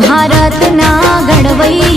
ભારતના ઘડવૈયા